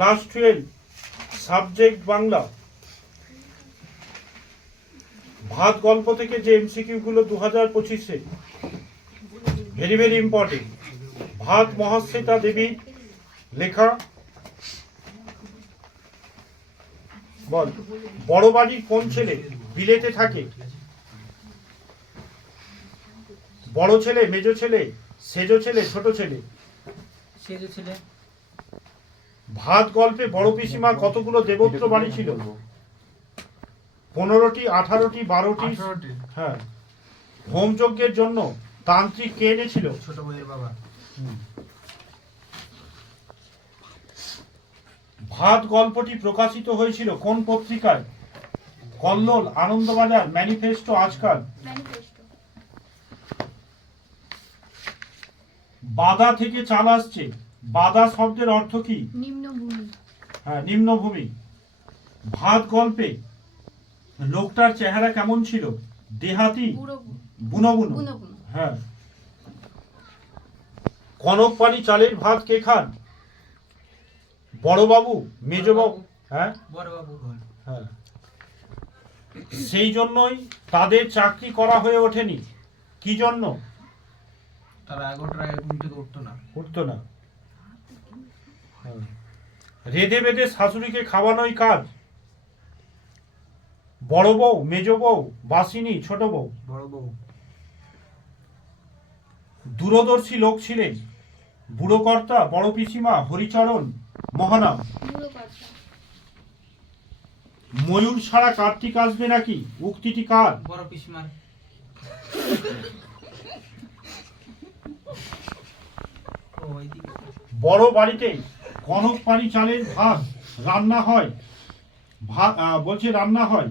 Class 12 subject Bangla. ভাত গল্প থেকে যে এমসিকিউ গুলো 2025-এ ভেরি ভেরি ইম্পর্টেন্ট। ভাত মহাশ্বেতা দেবীর লেখা। বল, বড় বাড়ির কোন ছেলে বিলেতে থাকে? বড় ছেলে, মেজ ছেলে, সেজ ছেলে, ছোট ছেলে? সেজ ছেলে। ভাত গল্পে বড় পিসিমা কতগুলো দেবত্র বাড়ি ছিল? 15টি, 18টি, 12টি? হ্যাঁ। হোমযজ্ঞের জন্য তান্ত্রিক কে এনেছিল? ছোট বউয়ের বাবা। ভাত গল্পটি প্রকাশিত হয়েছিল কোন পত্রিকায়? কল্লোল, আনন্দবাজার, ম্যানিফেস্টো, আজকাল? বাদা থেকে চাল আসছে, বাদা শব্দের অর্থ কি? নিম্নভূমি। হ্যাঁ, নিম্নভূমি। ভাত গল্পে লোকটার চেহারা কেমন ছিল? দেহাতি, বুনো বুনো? হ্যাঁ। কনকপালি চালের ভাত কে খান? বড়বাবু, মেজবাবু? হ্যাঁ, বড়বাবু। হ্যাঁ। সেই জন্যই তাদের চাকরি করা হয়ে ওঠেনি। কি জন্য? তারা 11টার আগে ঘুম থেকে উঠতো না। হ্যাঁ। রেঁধে বেঁধে শাশুড়িকে খাওয়ানোই কাজ। বড় বউ, মেজ বউ, বাসিনী, ছোট বউ? বড় বউ। দূরদর্শী লোক ছিলেন বুড়ো কর্তা, বড় পিসিমা, হরিচরণ, মহানাম? ময়ূর ছাড়া কার্তিক আসবে নাকি উক্তিটি কার? বড় পিসিমার। বড় বাড়িতে কনকপালি চালের ভাত রান্না হয়, বলছে রান্না হয়,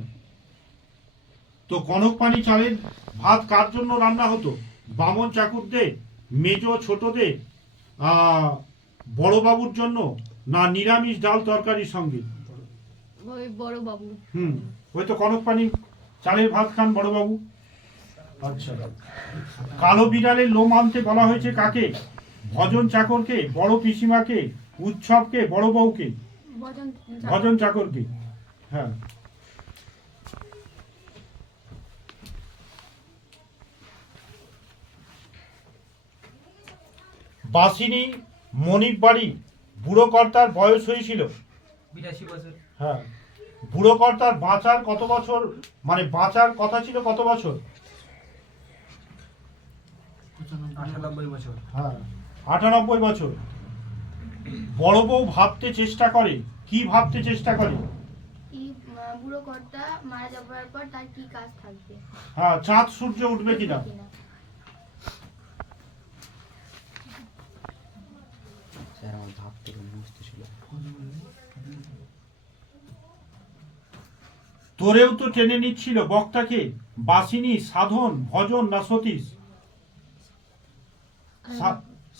তো কনকপালি চালের ভাত কার জন্য রান্না হতো? বামন চাকুরদের, মেজ ছোটদের, বড় বাবুর জন্য, না নিরামিষ ডাল তরকারির সঙ্গে? বড় বাবু। ওই তো কনকপালি চালের ভাত খান বড় বাবু। আচ্ছা। কালো বিড়ালের লোম আনতে বলা হয়েছে কাকে? ভজন চাকরকে, বড় পিসিমাকে, উৎসবকে, বড় বউকে? ভজন চাকরকে। হ্যাঁ। বাসিনী মনিক বাড়ি বুড়ো কর্তার বয়স হয়েছিল 82 বছর। হ্যাঁ। বুড়ো কর্তার বাঁচার কত বছর, মানে বাঁচার কথা ছিল কত বছর? 98 বছর। হ্যাঁ, 98 বছর। বড় বউ ভাবতে চেষ্টা করে, কি ভাবতে চেষ্টা করে? বুড়ো কর্তা মারা যাবার পর তার কি কাজ থাকবে? হ্যাঁ, চাঁদ সূর্য উঠবে কিনা? তোরেও তো টেনে নিচ্ছিল বক্তাকে, বাসিনী, সাধন, ভজন, না সতীশ?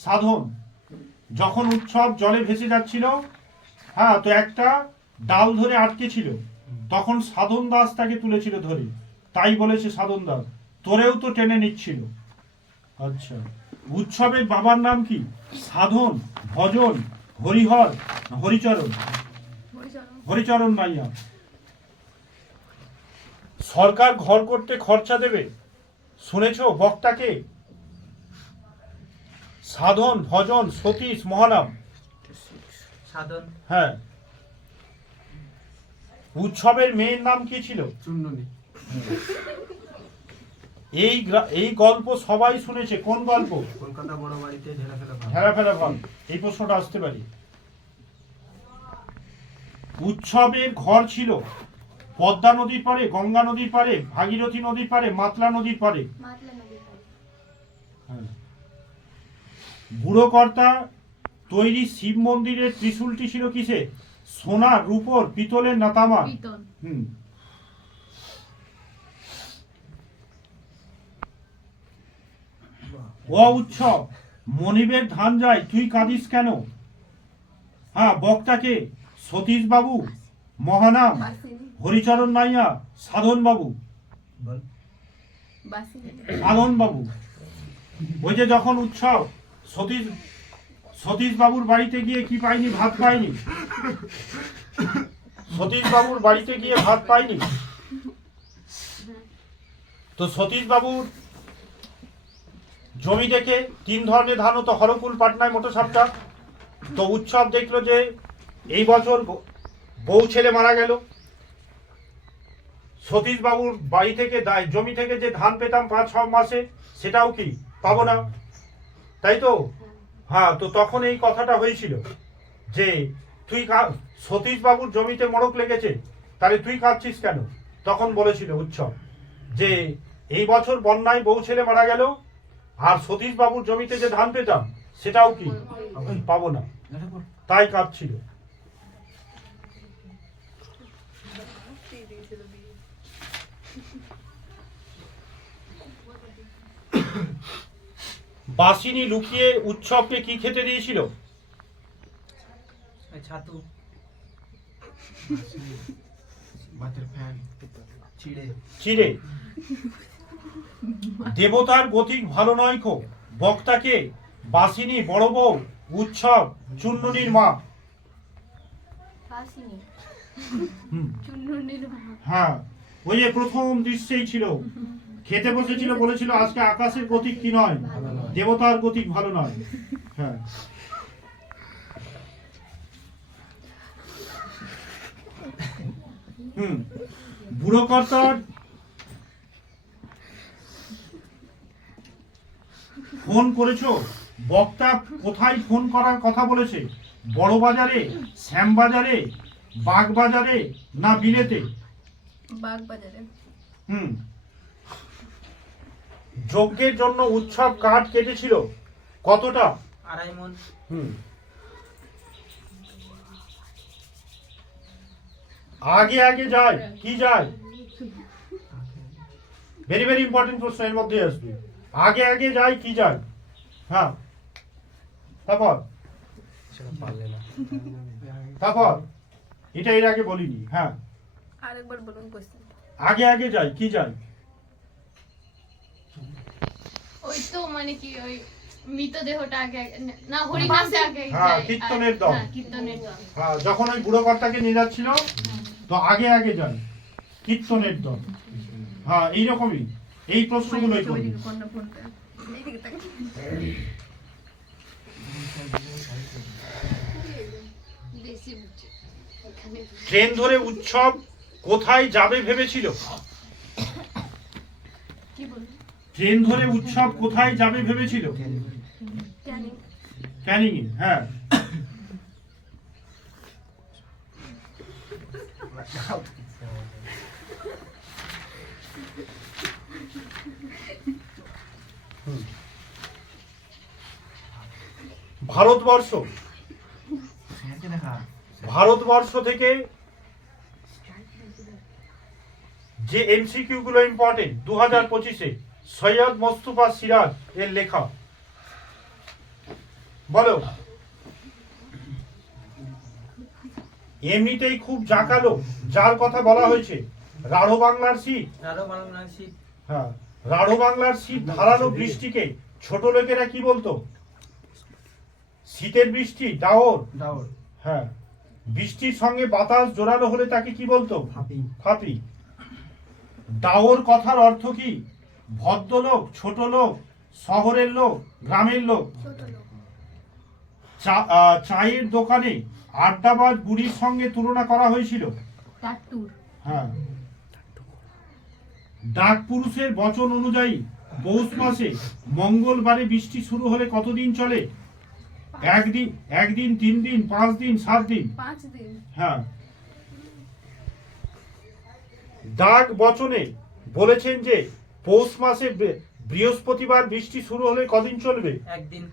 সাধন। যখন উৎসব জলে ভেসে যাচ্ছিল, হ্যাঁ, তো একটা ডাল ধরে আটকে ছিল, তখন সাধন দাস তাকে তুলেছিল ধরে, তাই বলেছে সাধন দাস। তোরেও তো টেনে নিচ্ছিল। আচ্ছা। উৎসবের বাবার নাম কি? সাধন, ভজন, হরিহর, হরিচরণ? হরিচরণ মাইয়া। সরকার ঘর করতে খরচা দেবে, শুনেছো বক্তাকে? সাধন, ভজন, সতীশ, মহানাম? সাধন। হ্যাঁ। উৎসবের মেয়ের নাম কি ছিল? চুন্ননী। এই গল্প সবাই শুনেছে, কোন গল্প? কলকাতা বড় বাড়িতে ঢেলা ফেলা ভাব। এই প্রশ্নটা আসতে পারি। উৎসবের ঘর ছিল পদ্মা নদীর পারে, গঙ্গা নদীর পারে, ভাগীরথী নদীর পারে, মাতলা নদীর পারে? বুড়ো কর্তা তৈরি শিব মন্দিরের ত্রিশূলটি ছিল কিসে? সোনার, রূপোর, পিতলের, না তামার? ও উৎসব মনিবের ধান যায়, তুই কাঁদিস কেন? হ্যাঁ, বক্তাকে? সতীশ বাবু, মহানাম, হরিচরণ মাইয়া, সাধন বাবু? সাধন বাবু। ওই যে যখন উৎসব সতীশ বাবুর বাড়িতে গিয়ে কি পাইনি? ভাত পাইনি। সতীশ বাবুর বাড়িতে গিয়ে ভাত পাইনি। তো সতীশ বাবুর জমি দেখে 3 ধরনের ধান হতো, হরকুল, পাটনায়, মোটো সাপটা। তো উৎসব দেখলো যে এই বছর বউ ছেলে মারা গেল। সতীশ বাবুর বাড়ি থেকে জমি থেকে যে ধান পেতাম 5-6 মাসে, সেটাও কি পাবো না, তাই তো? হ্যাঁ, তো তখন এই কথাটা হয়েছিল যে তুই সতীশ বাবুর জমিতে মোড়ক লেগেছে, তাহলে তুই কাঁদছিস কেন? তখন বলেছিল উৎসব যে এই বছর বন্যায় বউ ছেলে মারা গেল, আর সতীশ বাবুর জমিতে যে ধান পেতাম সেটাও কি পাবো না, তাই কাঁদছিল। বাসিনী লুকিয়ে উৎসবকে কি খেতে দিয়েছিল? ছাতু, ভাতের ফ্যান, চিড়ে। দেবতার গতিক ভালো নয় খো, বক্তাকে বাসিনী বড় বউ, উৎসব চুন্ননির মা। বাসিনি হুম, চুন্ননির মা। হ্যাঁ, ওই যে প্রথম দৃশ্যেই ছিল, খেতে বসেছিল, বলেছিল আজকে আকাশের গতিক কি নয়, দেবতার গতিক ভালো নয়। হ্যাঁ, বুড়ো কর্তার ফোন করেছো? বক্তা কোথায় ফোন করার কথা বলেছে? বড় বাজারে, শ্যামবাজারে, বাগবাজারে না বিলেতে? বাগবাজারে। যজ্ঞের জন্য উৎসব কাঠ কেটেছিল কতটা? 2.5 মণ। আগে আগে যায় কি যায়? ভেরি ভেরি ইম্পর্টেন্ট প্রশ্ন, এর মধ্যে আসবে। আগে আগে যায় কি যায়? হ্যাঁ, তারপর তারপর এটা এর আগে বলিনি। হ্যাঁ, আরেকবার বলুন কোশ্চেন। আগে আগে যায় কি যায়? ওই তো মানে কি ওই মৃতদেহটা আগে না হরিনামটা আগে হ্যাঁ, যায়। কীর্তনের দল। হ্যাঁ, কীর্তনের দল। হ্যাঁ, যখন ওই বুড়ো কর্তাকে নিয়ে যাচ্ছিল, তো আগে আগে যায় কীর্তনের দল। হ্যাঁ, এইরকমই এই প্রশ্নগুলোই করবে। ট্রেন ধরে উৎসব কোথায় যাবে ভেবেছিল? কি বলবো? ট্রেন ধরে উৎসব কোথায় যাবে ভেবেছিল? ক্যানিং এ। হ্যাঁ, ভারতবর্ষ ভারতবর্ষ থেকে যে এমসিকিউ গুলো ইম্পর্টেন্ট 2025-এ, সৈয়দ মোস্তফা সিরাজ এর লেখা, বলো। এমনিতেই খুব জাঁকালো, যার কথা বলা হয়েছে। রাঢ় বাংলার শীত। হ্যাঁ, রাঢ় বাংলার শীত ধারালো বৃষ্টিকে ছোট লোকেরা কি বলতো? শীতের বৃষ্টি, দাওর। হ্যাঁ, বৃষ্টির সঙ্গে বাতাস জোরালো হলে তাকে কি বলতো? ফাপি। দাওর কথার অর্থ কি? ভদ্রলোক, ছোট লোক, শহরের লোক, গ্রামের লোক। ছোট লোক। চায়ের দোকানে আড্ডাবাজ বুড়ির সঙ্গে তুলনা করা হয়েছিল। টাট্টুর। হ্যাঁ, ডাক পুরুষের বচন অনুযায়ী পৌষ মাসে মঙ্গলবারে বৃষ্টি শুরু হলে কতদিন চলে? একদিন, 3 দিন, 5 দিন, 7 দিন? 5 দিন। হ্যাঁ, ডাক বচনে বলেছেন যে পৌষ মাসে বৃহস্পতিবার বৃষ্টি শুরু হলে কদিন চলবে? 1 দিন।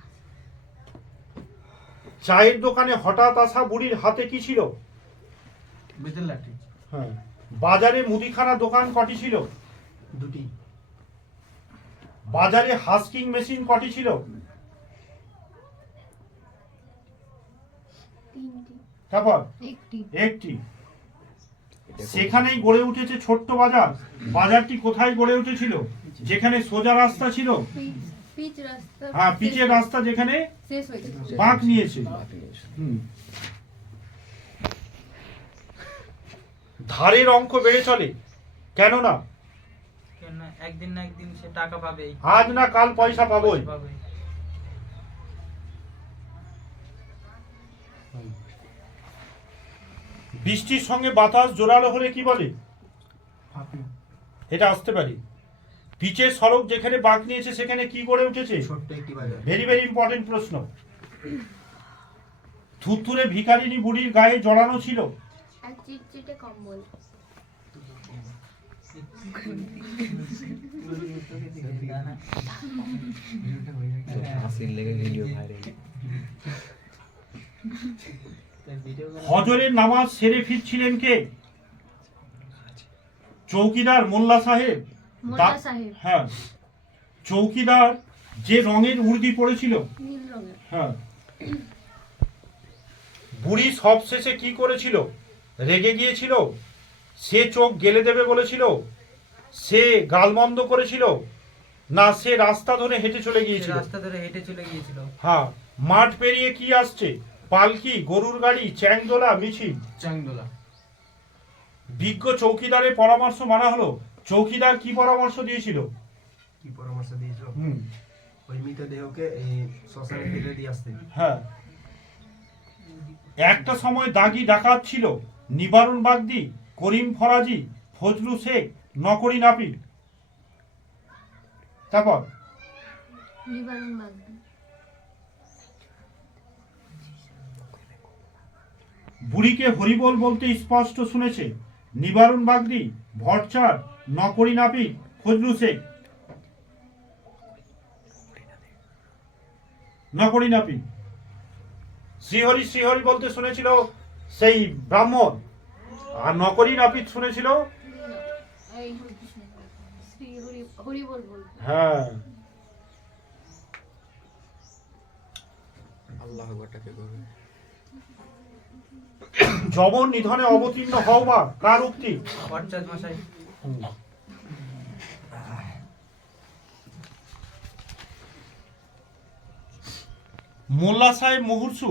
চায়ের দোকানে হঠাৎ আসা বুড়ির হাতে কি ছিল? বেতের লাঠি। হ্যাঁ, বাজারে মুদিখানা দোকান কটি ছিল? 2টি। বাজারে হাস্কিং মেশিন কটি ছিল? 3টি। তারপর 1টি। একটি। সেখানেই গড়ে উঠেছে ছোট্ট বাজার। বাজারটি কোথায় গড়ে উঠেছিল? যেখানে সোজা রাস্তা ছিল, পিচ রাস্তা হ্যাঁ, পিচের রাস্তা যেখানে শেষ হয়েছে। বাঁক নিয়েছে। হুম। ধারের অঙ্ক বেড়ে চলে, কেননা কেন একদিন না একদিন সে টাকা পাবেই। আজ না কাল পয়সা পাবোই। পাবেই। বৃষ্টির সঙ্গে বাতাস জোরালো হলে কি বলে? ফাঁপি। এটা আসতে পারি। পিচের সড়ক যেখানে বাঁক নিয়েছে সেখানে কি গড়ে উঠেছে? ছোট্ট একটি বাজার। ভেরি ভেরি ইম্পর্টেন্ট প্রশ্ন। থুরথুরে ভিখারিনী বুড়ির গায়ে জড়ানো ছিল। আর চিটচিটে কম্বল। হজরের নামাজ সেরে ফিরছিলেন কে? চৌকিদার মোল্লা সাহেব। মোল্লা সাহেব। হ্যাঁ, চৌকিদার যে রঙের উর্দি পড়েছিল। নীল রঙের। হ্যাঁ। বুড়ি সব শেষে কি করেছিল? রেগে গিয়েছিল, সে চোখ গেলে দেবে বলেছিল, সে গালমন্দ করেছিল, না সে রাস্তা ধরে হেঁটে চলে সে গিয়েছিল? রাস্তা ধরে হেঁটে চলে গিয়েছিল। হ্যাঁ। মাঠ পেরিয়ে কি আসছে? পালকি, গরুর গাড়ি, চ্যাংদোলা, মিছিল। চাংদোলা। বিজ্ঞ চৌকিদারের পরামর্শ মানা হলো। চৌকিদার কি পরামর্শ দিয়েছিল? কি পরামর্শ দিয়েছো? হুম। ওই মৃতদেহকে এই শ্মশানে ফেলে দিয়ে আসতে। হ্যাঁ। একটা সময় দাগি ডাকাত ছিল। নিবারণ বাগদি, করিম ফরাজি, ফজলু শেখ, নকরি নাপি। তারপর নিবারণ বাগদি। বুড়িকে হরিবোল বলতে স্পষ্ট শুনেছে। নিবারণ বাগদি, ভট্টাচার, নকরি নাপি, ফজলু শেখ। নকরি নাপি। শ্রীহরি শ্রীহরি বলতে শুনেছিল সেই ব্রাহ্মণ, আর নকরি নাপিত শুনেছিল। এই শ্রী হরি হরিবোল বল। হ্যাঁ। যবন নিধনে অবতীর্ণ হও বা কার উক্তি? ভট্টাচার্য মশাই। মোল্লা সাহেব মুহুর্সু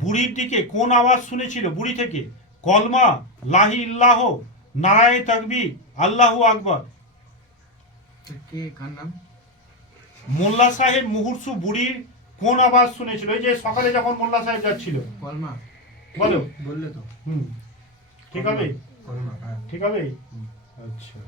বুড়ির দিকে কোন আওয়াজ শুনেছিল? বুড়ি থেকে কলমা, লাহি ইল্লাহ, নারায়ে তাকবীর, আল্লাহু আকবার। কে কার নাম? মোল্লা সাহেব মুহুর্সু বুড়ির কোন আওয়াজ শুনেছিল? এই যে সকালে যখন মোল্লা সাহেব যাচ্ছিল। কলমা। বলো। বললে তো হুম। ঠিক হবে? কলমা, হ্যাঁ। ঠিক হবে? আচ্ছা।